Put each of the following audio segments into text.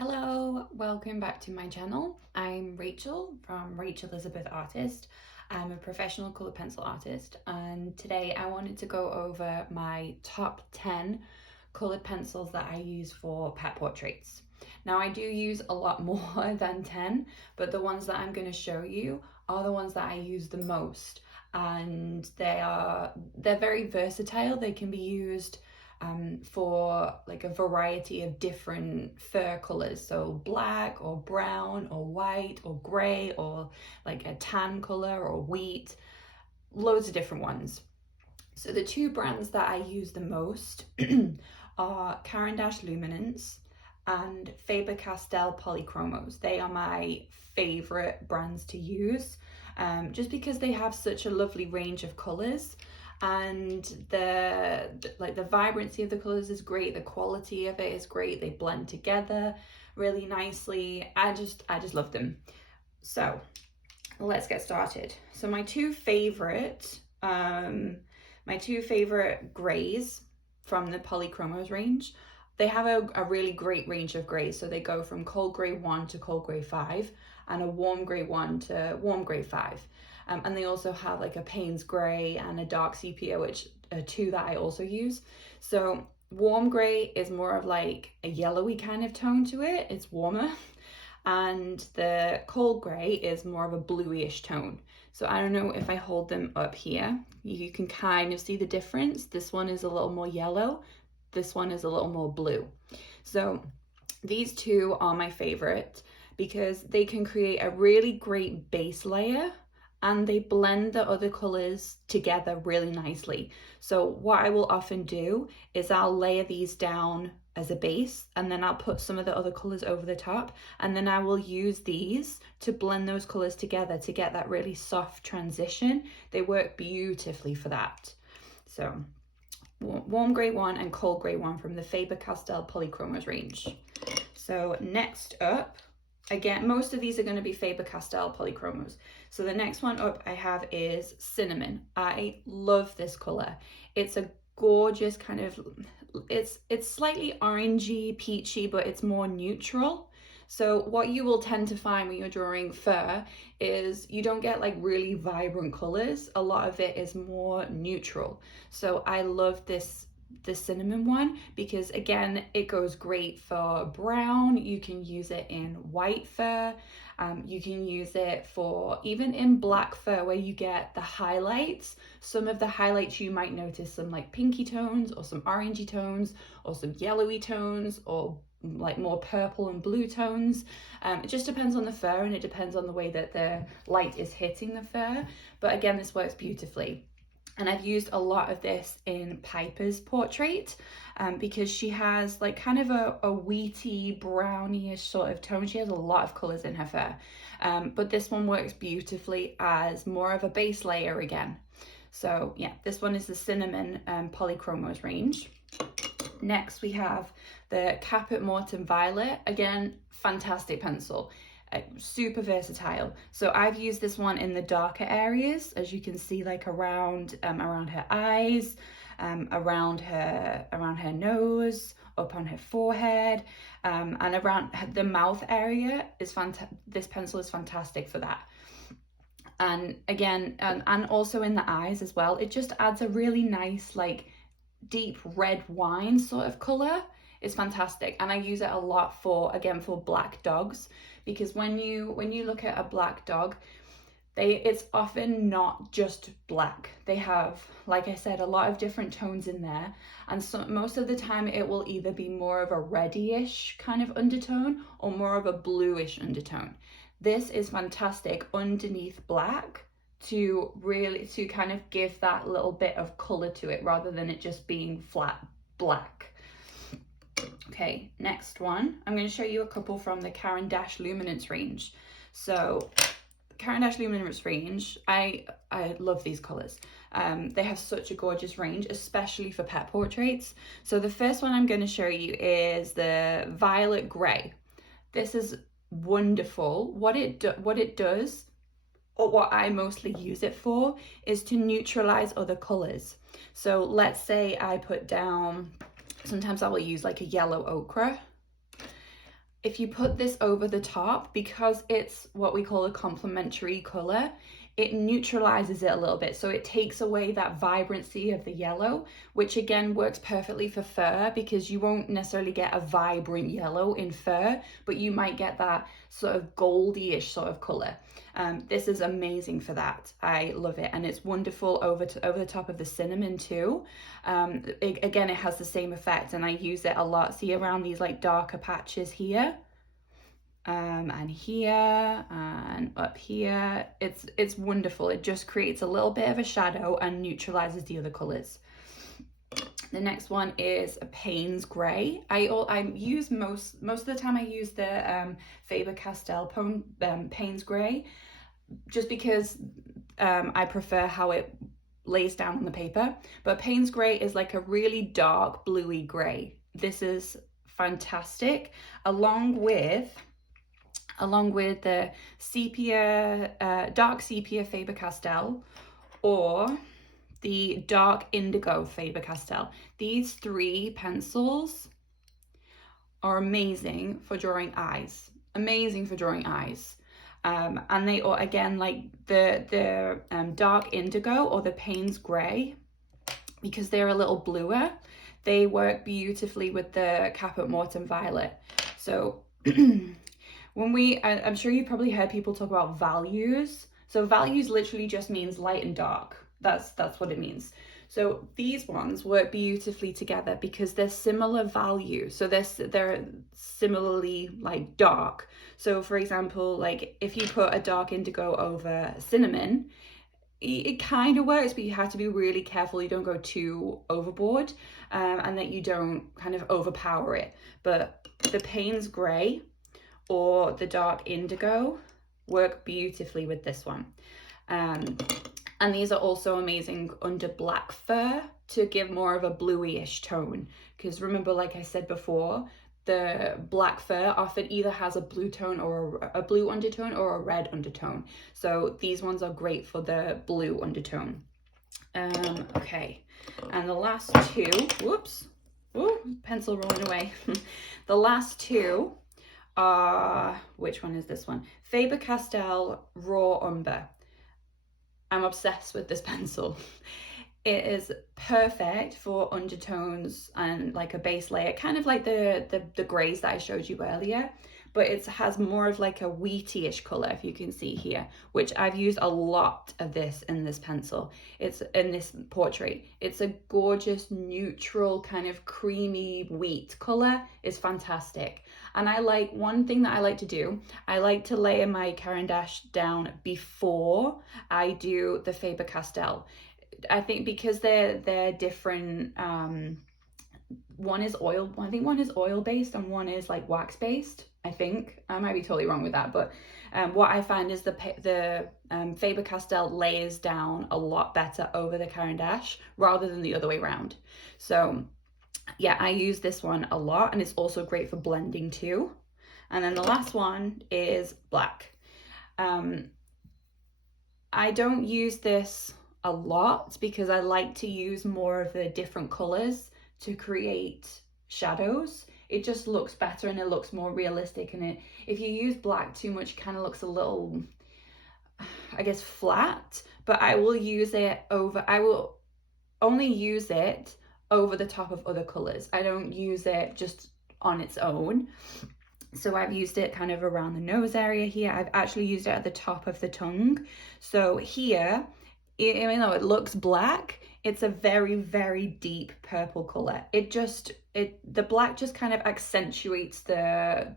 Hello, welcome back to my channel. I'm Rachel from Rachel Elizabeth Artist. I'm a professional colour pencil artist, and today I wanted to go over my top 10 coloured pencils that I use for pet portraits. Now I do use a lot more than 10, but the ones that I'm going to show you are the ones that I use the most, and they're very versatile. They can be used for like a variety of different fur colors, so black or brown or white or gray or like a tan color or wheat, loads of different ones. So the two brands that I use the most are Caran Luminance and Faber-Castell Polychromos. They are my favorite brands to use, just because they have such a lovely range of colors, and the vibrancy of the colors is great, the quality of it is great, they blend together really nicely. I just love them. So let's get started. So my two favorite grays from the Polychromos range, they have a really great range of grays. So they go from cold grey 1 to cold grey 5, and a warm grey 1 to warm grey 5. And they also have like a Paynes grey and a dark sepia, which are two that I also use. So warm grey is more of like a yellowy kind of tone to it, it's warmer. And the cold grey is more of a bluish tone. So I don't know if I hold them up here, you can kind of see the difference. This one is a little more yellow, this one is a little more blue. So these two are my favorite because they can create a really great base layer and they blend the other colors together really nicely. So what I will often do is I'll layer these down as a base, and then I'll put some of the other colors over the top, and then I will use these to blend those colors together to get that really soft transition. They work beautifully for that. So warm grey 1 and cold grey 1 from the FaberCastell Polychromos range. So next up, again, most of these are going to be Faber-Castell Polychromos. So the next one up I have is Cinnamon. I love this color. It's a gorgeous kind of, it's slightly orangey, peachy, but it's more neutral. So what you will tend to find when you're drawing fur is you don't get like really vibrant colors. A lot of it is more neutral. So I love the cinnamon one because again, it goes great for brown. You can use it in white fur. You can use it for even in black fur where you get the highlights. Some of the highlights you might notice some like pinky tones or some orangey tones or some yellowy tones or like more purple and blue tones. It just depends on the fur, and it depends on the way that the light is hitting the fur. But again, this works beautifully. And I've used a lot of this in Piper's portrait because she has like kind of a wheaty brownish sort of tone. She has a lot of colours in her fur, but this one works beautifully as more of a base layer again. So yeah, this one is the Cinnamon Polychromos range. Next we have the Caput Mortuum Violet. Again, fantastic pencil. Super versatile. So I've used this one in the darker areas, as you can see, like around her eyes, around her nose, up on her forehead, and around the mouth area. This pencil is fantastic for that. And again, and also in the eyes as well. It just adds a really nice like deep red wine sort of color. It's fantastic, and I use it a lot for black dogs, because when you look at a black dog, it's often not just black. They have, like I said, a lot of different tones in there, and so most of the time it will either be more of a reddyish kind of undertone or more of a bluish undertone. This is fantastic underneath black to kind of give that little bit of color to it rather than it just being flat black. Okay, next one, I'm going to show you a couple from the Caran Luminance range. So Caran Luminance range, I love these colors. They have such a gorgeous range, especially for pet portraits. So the first one I'm going to show you is the Violet Grey. This is wonderful. What it does, or what I mostly use it for, is to neutralize other colors. So let's say I put down, sometimes I will use like a yellow ochre. if you put this over the top, because it's what we call a complementary color, it neutralizes it a little bit. So it takes away that vibrancy of the yellow, which again works perfectly for fur, because you won't necessarily get a vibrant yellow in fur, but you might get that sort of goldy-ish sort of color. This is amazing for that. I love it, and it's wonderful over the top of the cinnamon too. Again, it has the same effect, and I use it a lot. See, around these like darker patches here, and here and up here. It's wonderful. It just creates a little bit of a shadow and neutralizes the other colors. The next one is a Paynes gray. I use most of the time I use the FaberCastell Paynes gray, just because I prefer how it lays down on the paper. But Paynes gray is like a really dark bluey gray. This is fantastic, along with the sepia, dark sepia FaberCastell, or the dark indigo FaberCastell. These three pencils are amazing for drawing eyes. Amazing for drawing eyes. And they are, again, like the dark indigo or the Paynes gray, because they're a little bluer, they work beautifully with the Caput Mortuum Violet. So I'm sure you've probably heard people talk about values. So values literally just means light and dark. That's what it means. So these ones work beautifully together because they're similar value. So they're similarly like dark. So for example, like if you put a dark indigo over cinnamon, it kind of works, but you have to be really careful you don't go too overboard, and that you don't kind of overpower it. But the Paynes gray or the dark indigo work beautifully with this one. And these are also amazing under black fur to give more of a bluey-ish tone. Because remember, like I said before, the black fur often either has a blue tone or a blue undertone or a red undertone. So these ones are great for the blue undertone. Okay, and the last two, whoops, ooh, pencil rolling away. The last two are, which one is this one? FaberCastell Rawumber. I'm obsessed with this pencil. It is perfect for undertones and like a base layer, kind of like the grays that I showed you earlier, but it has more of like a wheaty-ish color, if you can see here, which I've used a lot of this in this pencil. It's in this portrait. It's a gorgeous, neutral, kind of creamy wheat color. It's fantastic. And one thing that I like to do, I like to layer my Caran Dache down before I do the FaberCastell. I think because they're different. One is oil. I think one is oil based and one is like wax based. I think I might be totally wrong with that, but what I find is the FaberCastell layers down a lot better over the Caran Dache rather than the other way around. So yeah, I use this one a lot, and it's also great for blending too. And then the last one is black. I don't use this a lot because I like to use more of the different colors to create shadows. It just looks better and it looks more realistic. And if you use black too much, it kind of looks a little, I guess, flat. But I will only use it over the top of other colors. I don't use it just on its own. So I've used it kind of around the nose area here. I've actually used it at the top of the tongue. So here, even though it looks black, it's a very, very deep purple color. The black just kind of accentuates the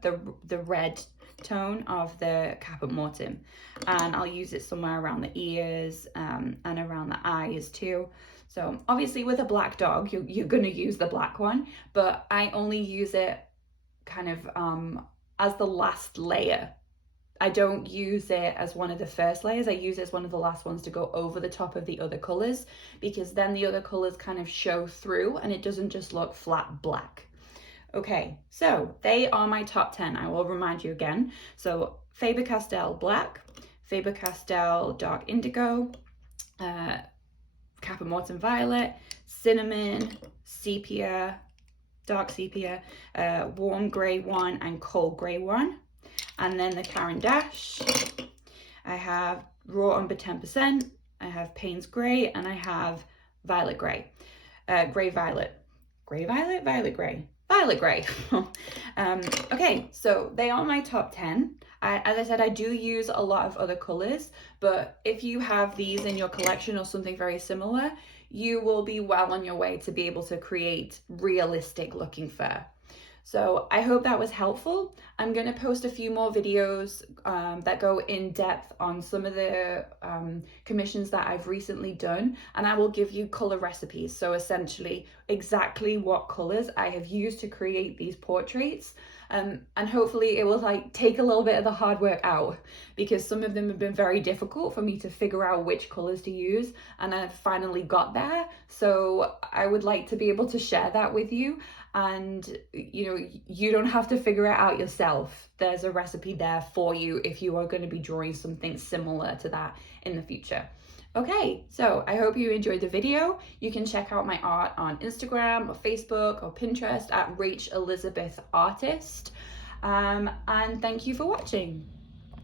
red tone of the Caput Mortuum. And I'll use it somewhere around the ears and around the eyes too. So obviously with a black dog, you're going to use the black one, but I only use it kind of as the last layer. I don't use it as one of the first layers. I use it as one of the last ones to go over the top of the other colors, because then the other colors kind of show through and it doesn't just look flat black. Okay, so they are my top 10. I will remind you again. So FaberCastell Black, FaberCastell Dark Indigo, Caput Mortuum Violet, Cinnamon, Sepia, dark sepia, warm grey one and cold grey one. And then the Caran Dache. I have Rawumber 10%, I have Paynes grey, and I have violet grey. Grey violet. Grey violet? Violet grey. Violet grey. Okay, so they are my top 10. As I said, I do use a lot of other colours, but if you have these in your collection or something very similar, you will be well on your way to be able to create realistic looking fur. So I hope that was helpful. I'm going to post a few more videos that go in depth on some of the commissions that I've recently done, and I will give you colour recipes. So essentially exactly what colours I have used to create these portraits. And hopefully it will take a little bit of the hard work out, because some of them have been very difficult for me to figure out which colours to use, and I've finally got there. So I would like to be able to share that with you, and you don't have to figure it out yourself. There's a recipe there for you if you are going to be drawing something similar to that in the future. Okay, so I hope you enjoyed the video. You can check out my art on Instagram or Facebook or Pinterest at Rach Elizabeth Artist. And thank you for watching.